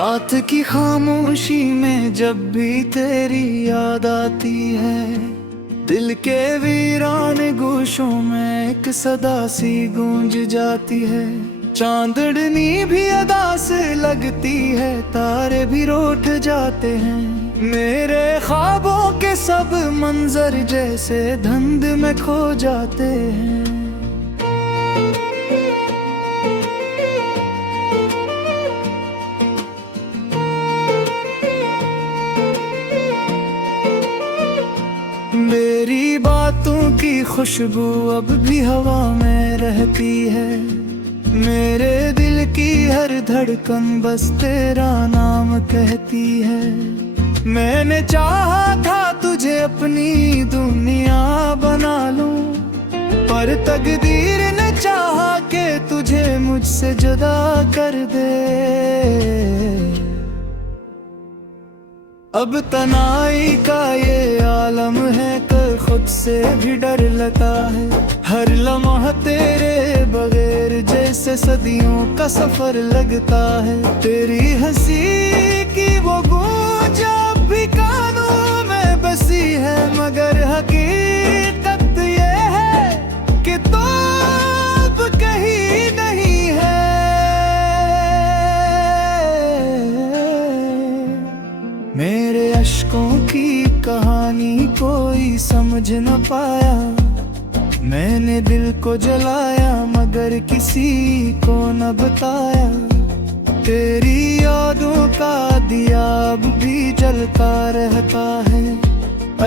रात की खामोशी में जब भी तेरी याद आती है, दिल के वीरान गोशों में एक सदा सी गूंज जाती है। चांदनी भी अदा से लगती है, तारे भी रूठ जाते हैं। मेरे ख्वाबों के सब मंजर जैसे धुंध में खो जाते हैं। मेरी बातों की खुशबू अब भी हवा में रहती है। मेरे दिल की हर धड़कन बस तेरा नाम कहती है। मैंने चाहा था तुझे अपनी दुनिया बना लूं, पर तकदीर ने चाहा कि तुझे मुझसे जुदा कर दे। अब तनाई का ये आलम है कि खुद से भी डर लगता है। हर लम्हा तेरे बगैर जैसे सदियों का सफर लगता है। तेरी हंसी की वो गूंज अब भी कानों में बसी है, मगर हकीकत ये है कि तो अब कहीं नहीं है। मेरे अश्कों की कहानी कोई समझ न पाया। मैंने दिल को जलाया मगर किसी को न बताया। तेरी यादों का दिया अब भी जलता रहता है।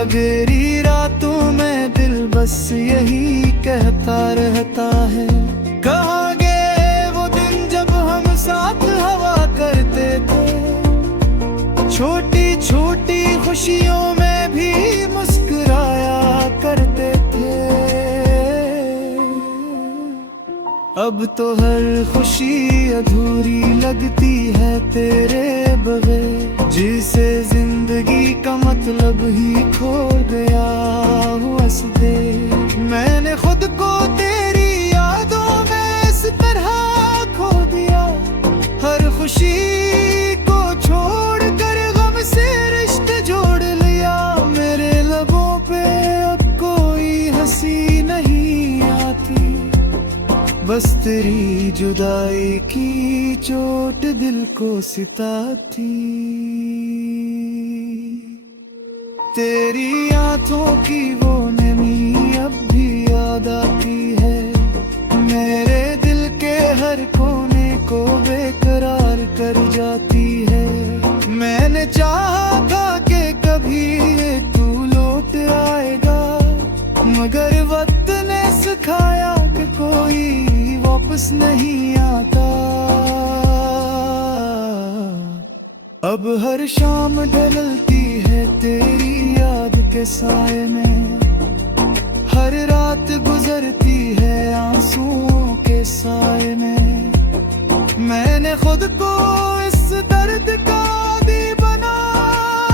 अगेरी रातों में दिल बस यही कहता रहता है। कहाँ गए वो दिन जब हम साथ हवा करते थे, छोटी छोटी खुशियों में भी मुस्कुराया करते थे। अब तो हर खुशी अधूरी लगती है तेरे बगैर, जिसे जिंदगी का मतलब ही खो गया हूँ हंस दे। मैंने खुद को तेरी यादों में इस तरह खो दिया। हर खुशी को छोड़ कर गम से रिश्ते जोड़ लिया। मेरे लबों पे अब कोई हंसी नहीं आती, बस तेरी जुदाई की चोट दिल को सिताती। तेरी आंखों की वो नमी अब भी याद आती है। मेरे दिल के हर कोने को बेकरार कर जाती है। मैंने चाहा था कि कभी ये तू लौट आएगा, मगर वक्त ने सिखाया कि कोई वापस नहीं आता। अब हर शाम ढलती है तेरी याद के साए में। हर रात गुजरती है आंसुओं के साए में। मैंने खुद को इस दर्द का आदी बना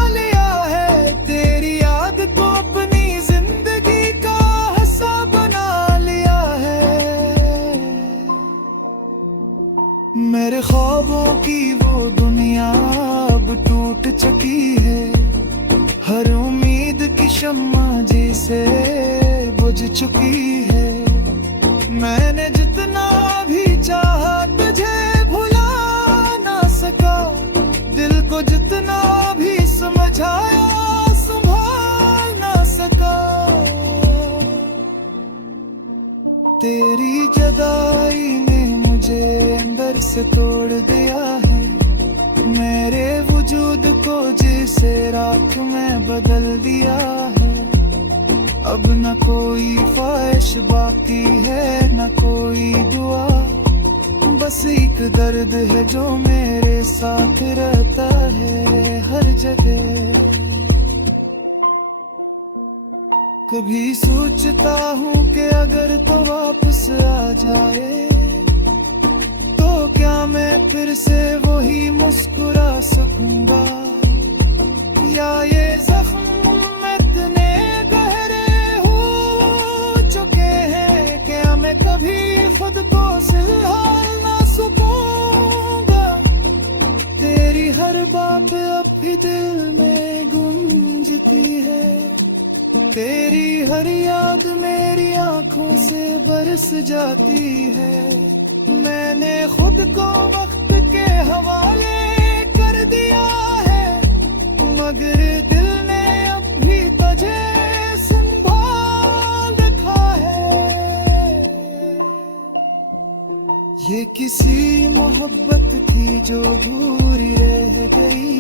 लिया है। तेरी याद को अपनी जिंदगी का हिस्सा बना लिया है। मेरे ख्वाबों की वो दुनिया अब टूट चुकी है। हर उम्मीद की शम्मा जिसे बुझ चुकी है। मैंने जितना भी चाहा तुझे भुला ना सका। दिल को जितना भी समझाया संभाल ना सका। तेरी जुदाई ने मुझे अंदर से तोड़ दिया है। मेरे वजूद को जिसे राख में बदल दिया है। अब न कोई ख्वाहिश बाकी है, न कोई दुआ, बस एक दर्द है जो मेरे साथ रहता है हर जगह। कभी सोचता हूँ कि अगर तो वापस आ जाए, तो क्या मैं फिर से वही मुस्कुरा सकूंगा। या ये जख्म इतने गहरे हो चुके हैं कि मैं कभी खुद को संभाल ना सकूंगा। तेरी दिल में गूंजती है। तेरी हर याद मेरी आंखों से बरस जाती है। मैंने खुद को वक्त के हवाले कर दिया है, मगर दिल ने अब भी तुझे संभाल रखा है। ये किसी मोहब्बत थी जो दूरी रह गई,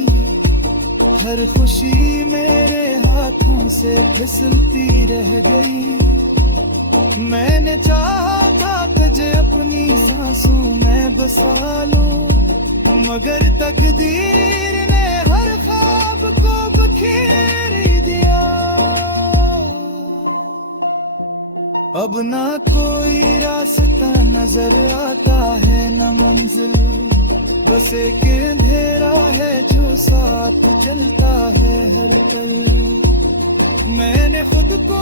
हर खुशी मेरे हाथों से फिसलती रह गई। मैंने चाहा था तुझे अपनी सांसों में बसा लूं, मगर तकदीर ने हर ख्वाब को बखेर दिया। अब ना कोई रास्ता नजर आता है न मंजिल, बस एक अंधेरा है जो साथ चलता है हर पल। मैंने खुद को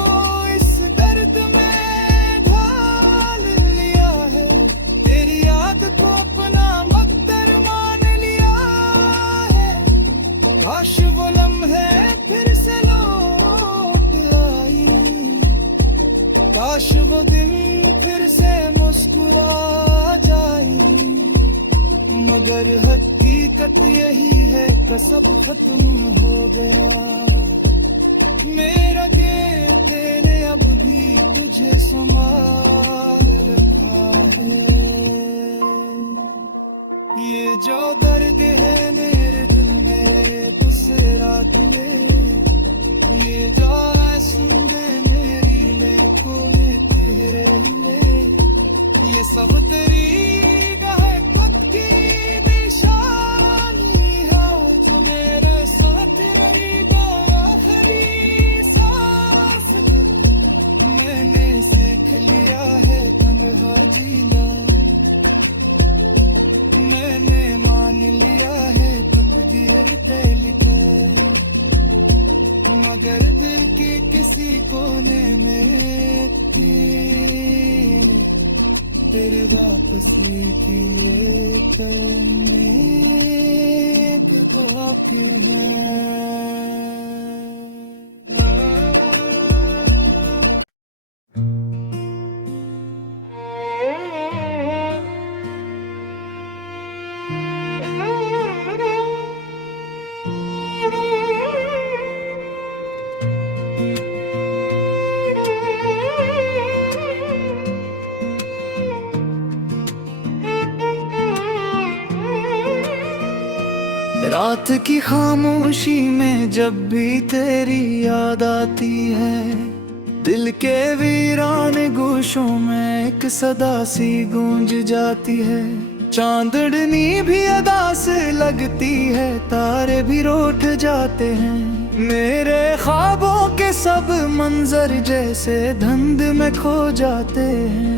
इस दर्द में ढाल लिया है, तेरी याद को अपना मकदर मान लिया है। काश वो लम्हे फिर से लौट आई, काश वो दिन फिर से मुस्कुरा जाए, मगर हकीकत यही है कि सब खत्म हो गया। मेरा गिरते ने अब भी तुझे संभाल रखा है। ये जो दर्द है मेरे दिल में उस रात में, ये जो आंसू है मेरी लेखों में तेरे लिए, ये सब तेरी मेरे साथ रही तो आखिरी सांस तक। मैंने सीख लिया है तन्हा जीना, मैंने मान लिया है तकदीर पे लिखा, मगर दिल के किसी कोने में तेरे वापस किए करने तो आपके हैं। रात की खामोशी में जब भी तेरी याद आती है, दिल के वीरान गोशों में एक सदा सी गूंज जाती है। चांदनी भी अदा से लगती है, तारे भी रूठ जाते हैं। मेरे ख्वाबों के सब मंजर जैसे धुंध में खो जाते हैं।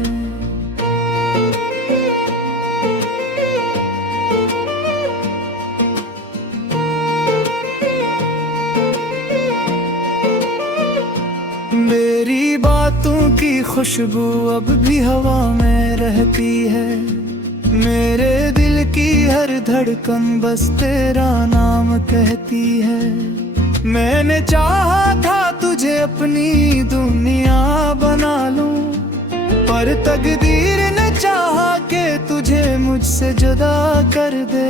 मेरी बातों की खुशबू अब भी हवा में रहती है। मेरे दिल की हर धड़कन बस तेरा नाम कहती है। मैंने चाहा था तुझे अपनी दुनिया बना लूं, पर तकदीर ने चाहा कि तुझे मुझसे जुदा कर दे।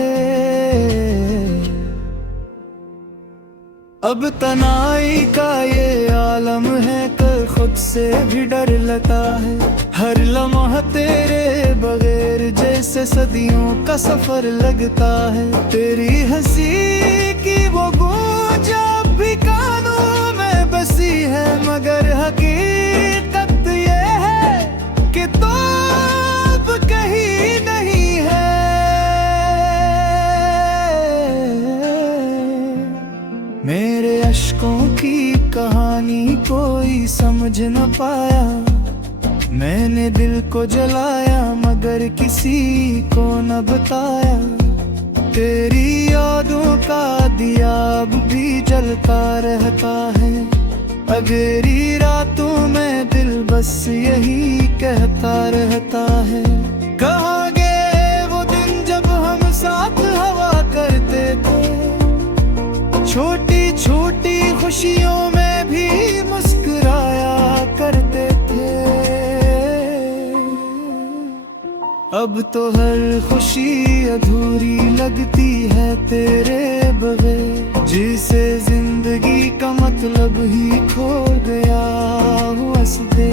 अब तनाई का ये आलम है कि खुद से भी डर लगता है। हर लम्हा तेरे बगैर जैसे सदियों का सफर लगता है। तेरी हंसी की वो गूंज अब भी कानों में बसी है, मगर हकीकत ये है कि तो अब कहीं नहीं है। मेरे अश्कों की कहानी कोई समझ न पाया। मैंने दिल को जलाया मगर किसी को न बताया। तेरी यादों का दिया अब भी जलता रहता है। अगेरी रातों में दिल बस यही कहता रहता है। कहाँ गए वो दिन जब हम साथ हवा करते थे, छोटी छोटी खुशियों में भी मुस्कुराया करते थे। अब तो हर खुशी अधूरी लगती है तेरे बगैर, जिसे जिंदगी का मतलब ही खो गया हूँ हंस दे।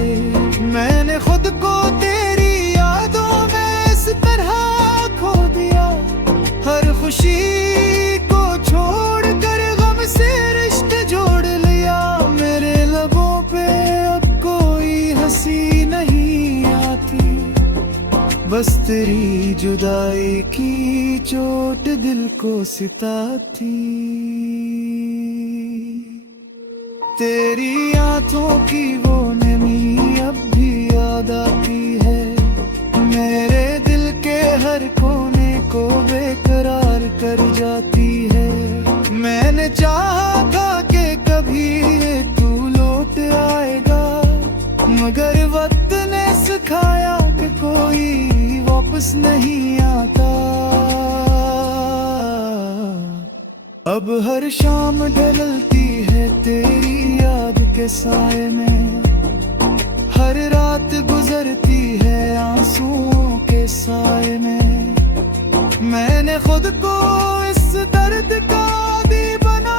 मैंने खुद को तेरी यादों में इस तरह खो दिया, हर खुशी को छोड़कर गम से रिश्ते जोड़ लिया। मेरे लबों पे अब कोई हंसी नहीं आती, बस तेरी जुदाई की चोट दिल को सिताती। तेरी आंखों की वो नमी अब भी याद आती है, मेरे दिल के हर कोने को बेकरार कर जाती है। मैंने चाहा था कि कभी ये तू लौट आएगा, मगर वक्त ने सिखाया कि कोई वापस नहीं आता। अब हर शाम ढलती है तेरी याद के साए में, हर रात गुजरती है आंसुओं के साए में। मैंने खुद को इस दर्द का आदी बना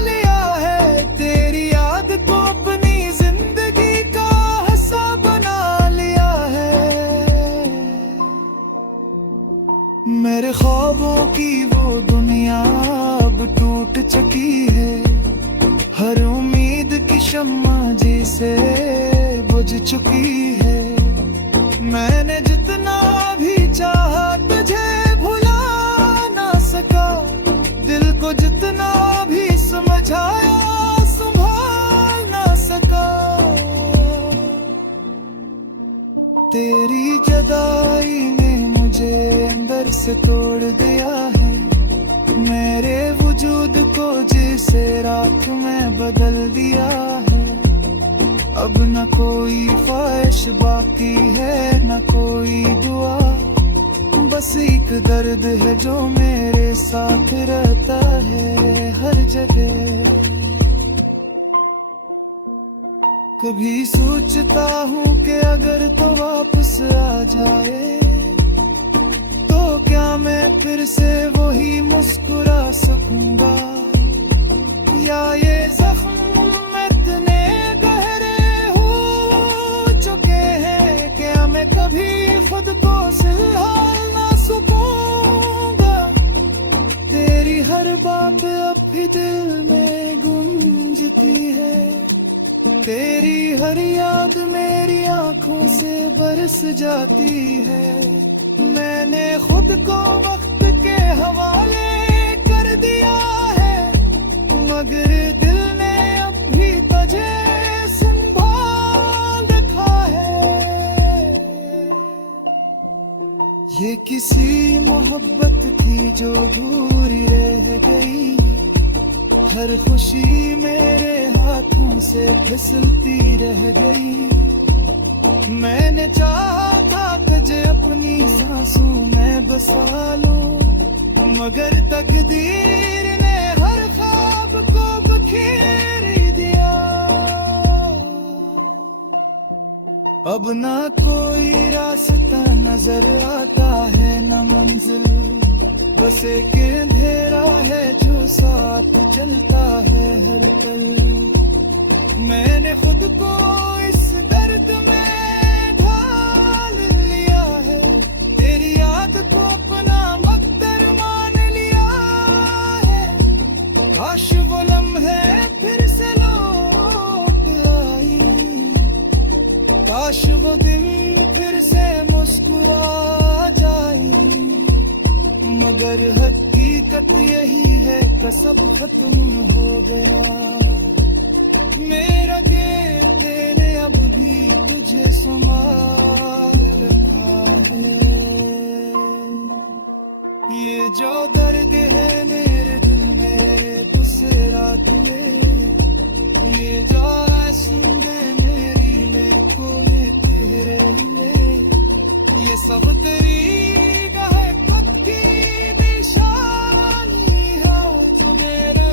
लिया है, तेरी याद को अपनी जिंदगी का हिस्सा बना लिया है। मेरे ख्वाबों की वो दुनिया अब टूट चुकी है, हर उम्मीद की शम्मा जिसे बुझ चुकी है। मैंने जितना भी चाहा तुझे भुला ना सका, दिल को जितना भी समझाया संभाल ना सका। तेरी जुदाई ने मुझे अंदर से तोड़ दिया है, मेरे वजूद को जिसे राख में बदल दिया है। अब न कोई ख्वाहिश बाकी है न कोई दुआ, बस एक दर्द है जो मेरे साथ रहता है हर जगह। कभी सोचता हूँ कि अगर तो वापस आ जाए, तो क्या मैं फिर से वही मुस्कुरा सकूंगा, या ये जख्म इतने गहरे हो चुके हैं कि मैं कभी खुद को संभाल ना सकूंगा। तेरी हर बात अब भी दिल में गूंजती है, तेरी हर याद मेरी आंखों से बरस जाती है। मैंने खुद को वक्त के हवाले कर दिया है, मगर दिल ने अब भी तुझे संभाल रखा है। ये किसी मोहब्बत थी जो दूरी रह गई, हर खुशी मेरे हाथों से फिसलती रह गई। मैंने चाहा था तुझे अपनी सांसों में बसा लूं, मगर तकदीर ने हर ख्वाब को बखेर दिया। अब ना कोई रास्ता नजर आता है न मंजिल, बस एक अंधेरा है जो साथ चलता है हर पल। मैंने खुद को इस दर्द में ढाल लिया है, तेरी याद को अपना मकदर मान लिया है। काश वो लम्हे फिर से लौट आई, काश वो दिन फिर से मुस्कुरा जाए, मगर हकीकत यही है कि सब खत्म हो गया। मेरा गिरते ने अब भी तुझे संभाल रखा है। ये जो दर्द है मेरे दिल में इस रात में, ये जो आंसू मेरी लेखों में तेरे लिए, ये सब तेरी है खुद की निशानी है। मेरे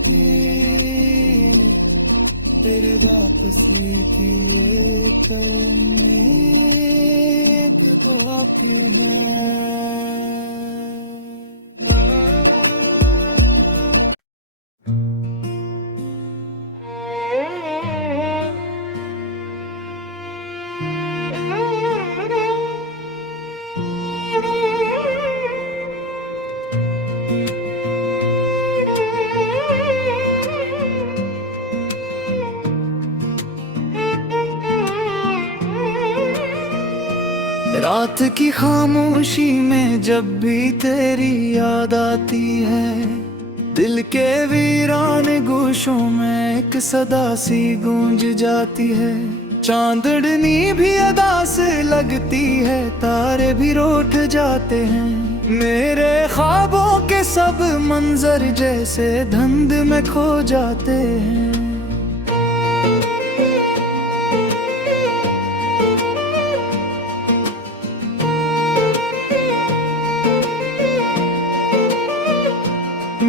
की तेरी वापसी की उम्मीद बाकी है। रात की खामोशी में जब भी तेरी याद आती है, दिल के वीरान गोशों में एक सदा सी गूंज जाती है। चांदनी भी अदा से लगती है, तारे भी रूठ जाते हैं। मेरे ख्वाबों के सब मंजर जैसे धुंध में खो जाते हैं।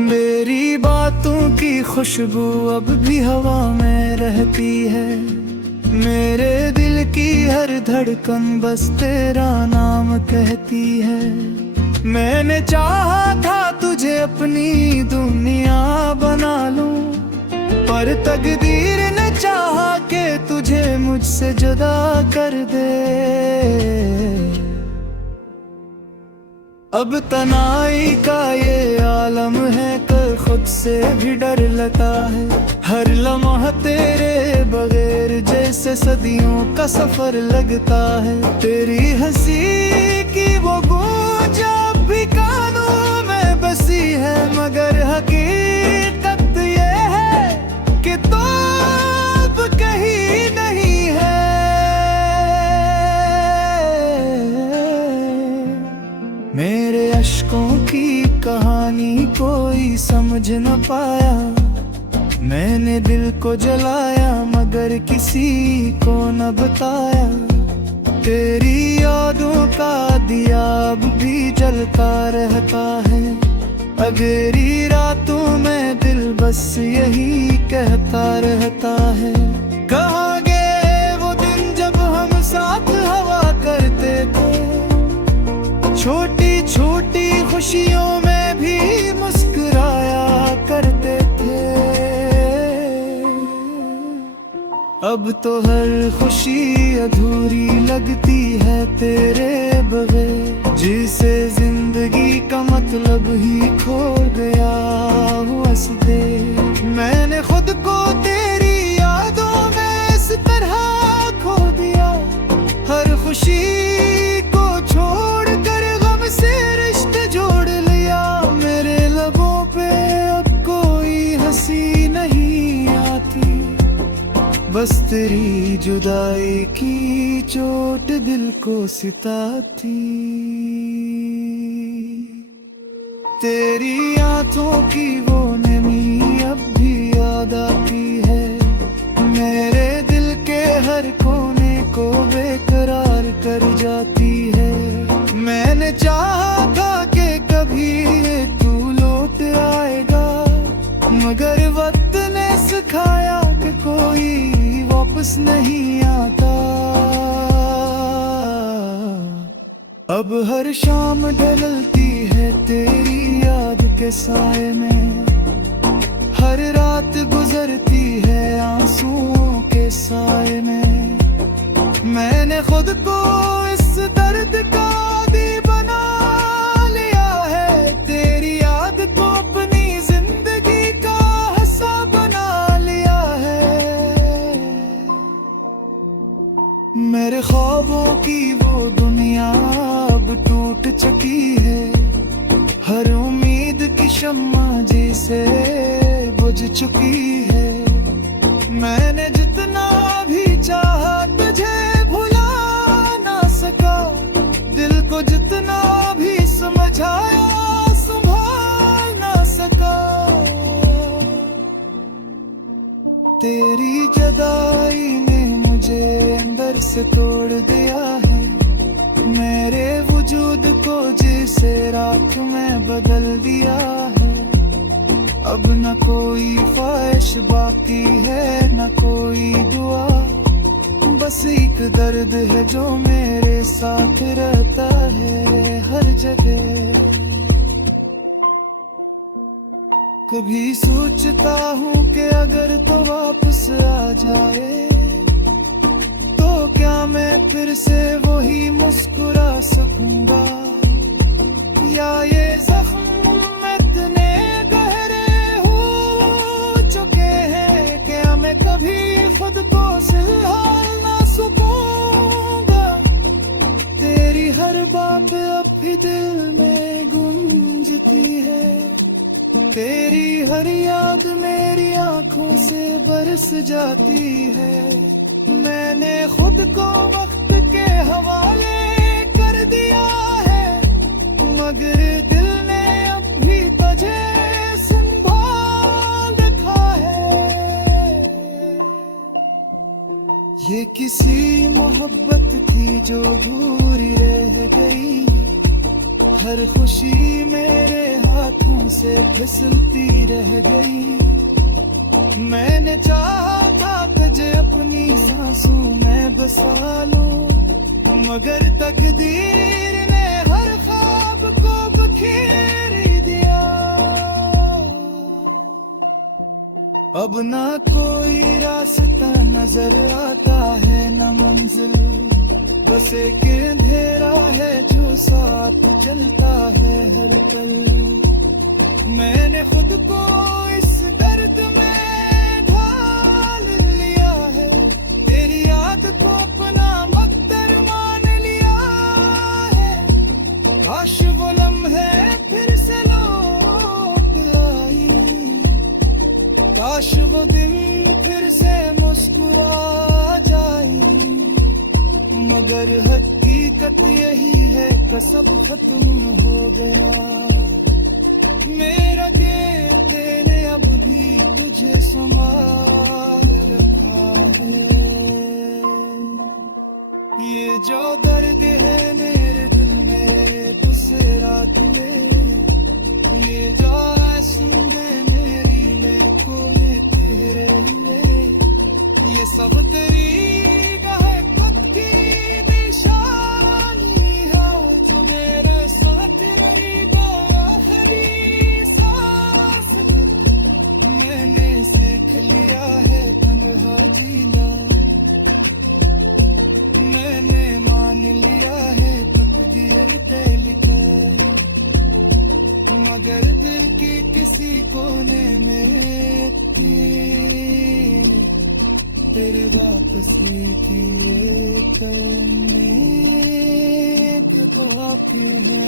मेरी बातों की खुशबू अब भी हवा में रहती है। मेरे दिल की हर धड़कन बस तेरा नाम कहती है। मैंने चाहा था तुझे अपनी दुनिया बना लूं, पर तकदीर ने चाहा कि तुझे मुझसे जुदा कर दे। अब तनाई का ये आलम है, कर खुद से भी डर लगता है। हर लम्हा तेरे बगैर जैसे सदियों का सफर लगता है। तेरी हंसी की वो गूंज अब भी कानों में बसी है, मगर हकीकत ये है कि तो अब कहीं नहीं है। मेरे अश्कों की कहानी कोई समझ न पाया। मैंने दिल को जलाया मगर किसी को न बताया। तेरी यादों का दिया अब भी जलता रहता है। अगेरी रातों में दिल बस यही कहता रहता है। कहाँ गए वो दिन जब हम साथ हवा करते थे, छोटी छोटी खुशियों में भी मुस्कुराया करते थे। अब तो हर खुशी अधूरी लगती है तेरे बगैर, जिसे जिंदगी का मतलब ही खो गया हूँ हंस दे। मैंने खुद को तेरी यादों में इस तरह खो दिया। हर खुशी को छोड़ से रिश्ते जोड़ लिया। मेरे लबों पे अब कोई हंसी नहीं आती, बस तेरी जुदाई की चोट दिल को सिताती। तेरी आंखों की वो नमी अब भी याद आती है। मेरे दिल के हर कोने को बेकरार कर जाती है। मैंने चाहा था कि कभी ये तू लौट आएगा, मगर वक्त ने सिखाया कि कोई वापस नहीं आता। अब हर शाम ढलती है तेरी याद के साए में। हर रात गुजरती है आंसुओं के साए में। मैंने खुद को इस दर्द का आदी बना लिया है। तेरी याद को अपनी जिंदगी का हिस्सा बना लिया है। मेरे ख्वाबों की वो दुनिया अब टूट चुकी है। हर उम्मीद की शम्मा जैसे बुझ चुकी है। मैंने जितना भी चाहा तुझे भुला ना सका। दिल को जितना भी समझाया संभाल ना सका। तेरी जुदाई ने मुझे अंदर से तोड़ दिया है। मेरे वजूद को जिसे राख में बदल दिया है। अब न कोई ख्वाहिश बाकी है, न कोई दुआ, बस एक दर्द है जो मेरे साथ रहता है हर जगह। कभी सोचता हूँ कि अगर तो वापस आ जाए तो क्या मैं फिर से वही मुस्कुरा सकूंगा, या ये जख्म इतने गहरे हो चुके हैं कि मैं कभी खुद को फिलहाल ना सकूंगा। तेरी हर बात अब भी दिल में गूंजती है, तेरी हर याद मेरी आंखों से बरस जाती है। मैंने खुद को वक्त के हवाले कर दिया है, मगर दिल ने अब भी तुझे संभाल रखा है। ये किसी मोहब्बत थी जो दूरी रह गई, हर खुशी मेरे हाथों से फिसलती रह गई। मैंने चाहा था तुझे अपनी सांसों में बसा लूं, मगर तकदीर ने हर ख्वाब को बखेर दिया। अब ना कोई रास्ता नजर आता है, न मंजिल, बस एक अंधेरा है जो साथ चलता है हर पल। मैंने खुद को इस दर्द में ढाल लिया है, तेरी याद को अपना मकदर मान लिया है। काश वो लम्हे फिर से लौट आई, काश वो दिन फिर से मुस्कुरा जाए, मगर हकीकत यही है कि सब खत्म हो गया। मेरा कहते ने अब भी तुझे संभाल रखा है। ये जो दर्द है मेरे दिल में उस रात में, ये जो आंसू है मेरी लेखों में तेरे लिए, ये सब तेरी मेरे साथ रही आखिरी सांस तक। मैंने सीख लिया है तन्हा जीना, मैंने मान लिया है तकदीर तय लिखा, मगर दिल की किसी कोने में थी तेरी वापसी की करने तो आपकी है।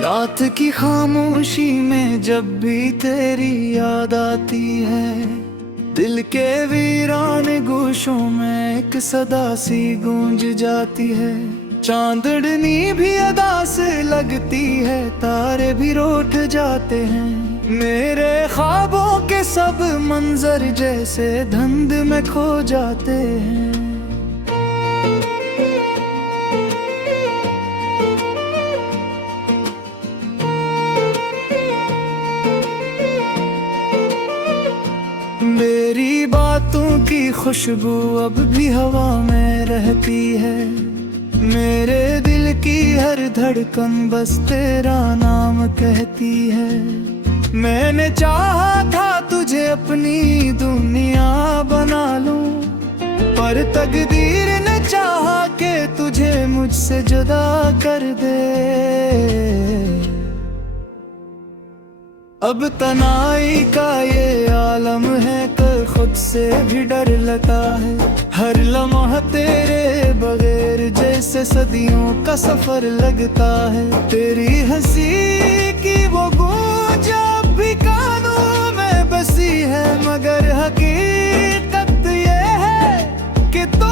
रात की खामोशी में जब भी तेरी याद आती है, दिल के वीरान गोशों में एक सदा सी गूंज जाती है। चांदनी भी अदा से लगती है, तारे भी रूठ जाते हैं। मेरे ख्वाबों के सब मंजर जैसे धुंध में खो जाते हैं। मेरी बातों की खुशबू अब भी हवा में रहती है, मेरे दिल की हर धड़कन बस तेरा नाम कहती है। मैंने चाहा था तुझे अपनी दुनिया बना लूं, पर तकदीर ने चाहा कि तुझे मुझसे जुदा कर दे। अब तनाई का ये आलम है कि खुद से भी डर लगता है। हर लम्हा तेरे बगैर जैसे सदियों का सफर लगता है। तेरी हंसी की वो गूंज अब भी कानों में बसी है, मगर हकीकत ये है कि तो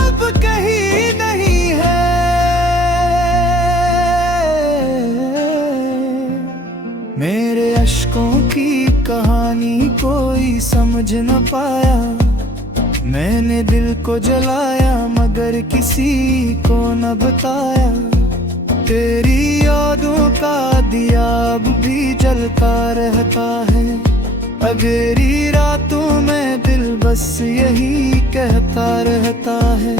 अब कहीं नहीं है। मेरे अश्कों की कहानी कोई समझ न पाया, मैंने दिल को जलाया मगर किसी को न बताया। तेरी यादों का दिया अब भी जलता रहता है, अंधेरी रातों में दिल बस यही कहता रहता है।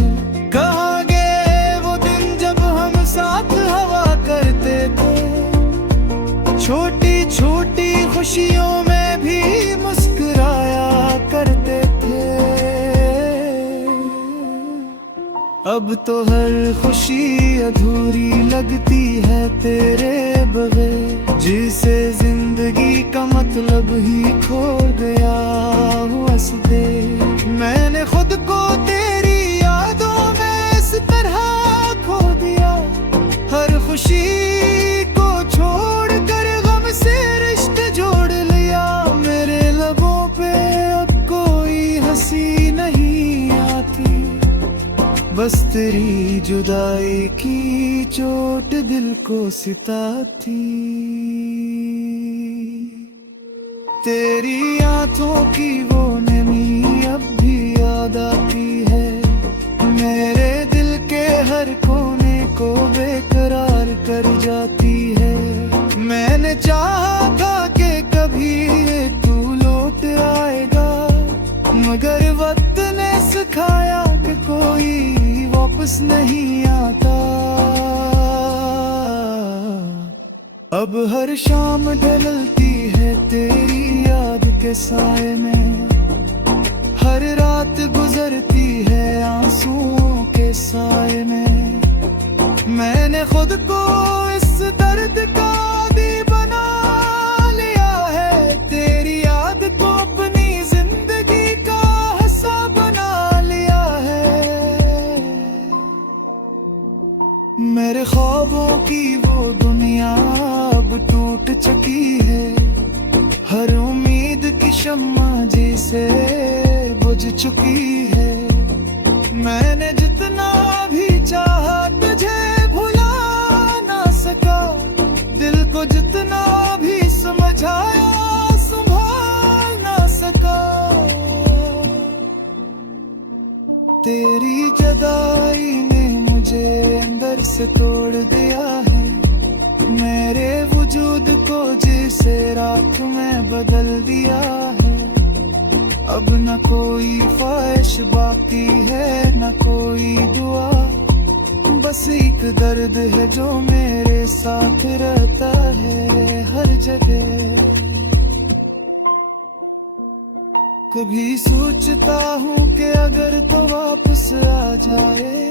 कहाँ गए वो दिन जब हम साथ हवा करते थे, छोटी छोटी खुशियों में भी मुस्कुराया करते थे। अब तो हर खुशी अधूरी लगती है तेरे बगैर, जिसे जिंदगी का मतलब ही खो गया हूँ हंस दे। मैंने खुद को तेरी यादों में इस तरह खो दिया, हर खुशी को छोड़ कर गम से रिश्ते जोड़ लिया। मेरे लबों पे अब कोई हंसी नहीं आती, बस तेरी जुदाई की चोट दिल को सिताती। तेरी आंखों की वो नमी अब भी याद आती है, मेरे दिल के हर कोने को बेकरार कर जाती है। मैंने चाहा था कि कभी तू लौट आएगा, मगर वक्त ने सिखाया कि कोई वापस नहीं आता। अब हर शाम ढलती है तेरी याद के साए में, हर रात गुजरती है आंसुओं के साए में। मैंने खुद को इस दर्द का आदी बना लिया है, तेरी याद को अपनी जिंदगी का हिस्सा बना लिया है। मेरे ख्वाबों की वो दुनिया अब टूट चुकी है, हर उम्मीद की शम्मा जिसे बुझ चुकी है। मैंने जितना भी चाहा तुझे भुला ना सका, दिल को जितना भी समझाया संभाल ना सका। तेरी जुदाई ने मुझे अंदर से तोड़ दिया है, मेरे वजूद को जिसे राख में बदल दिया है। अब न कोई ख्वाहिश बाकी है न कोई दुआ, बस एक दर्द है जो मेरे साथ रहता है हर जगह। कभी सोचता हूँ कि अगर तो वापस आ जाए,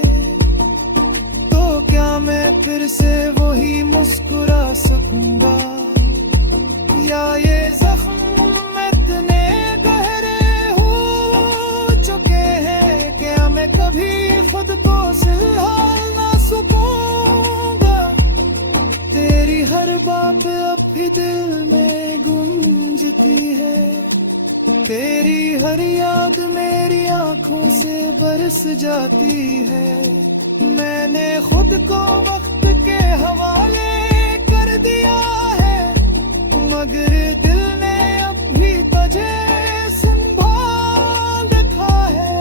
तो क्या मैं फिर से वही मुस्कुरा सकूंगा, या ये जख्म इतने गहरे हो चुके हैं कि मैं कभी खुद को संभाल ना सकूंगा। तेरी हर बात अब भी दिल में गूंजती है, तेरी हर याद मेरी आंखों से बरस जाती है। मैंने खुद को वक्त के हवाले कर दिया है, मगर दिल ने अब भी तुझे संभाल रखा है।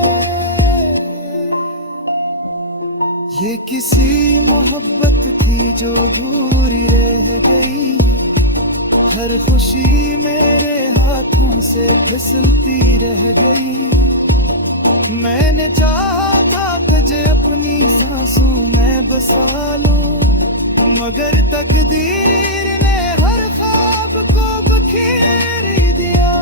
ये किसी मोहब्बत थी जो अधूरी रह गई, हर खुशी मेरे हाथों से फिसलती रह गई। मैंने चाहा था तुझे अपनी सांसों में बसा लूं, मगर तकदीर ने हर ख्वाब को बखेर दिया।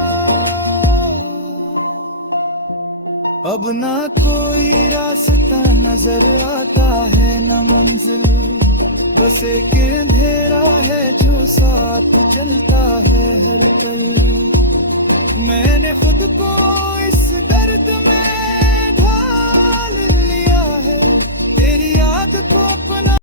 अब ना कोई रास्ता नजर आता है न मंजिल, बस एक अंधेरा है जो साथ चलता है हर पल।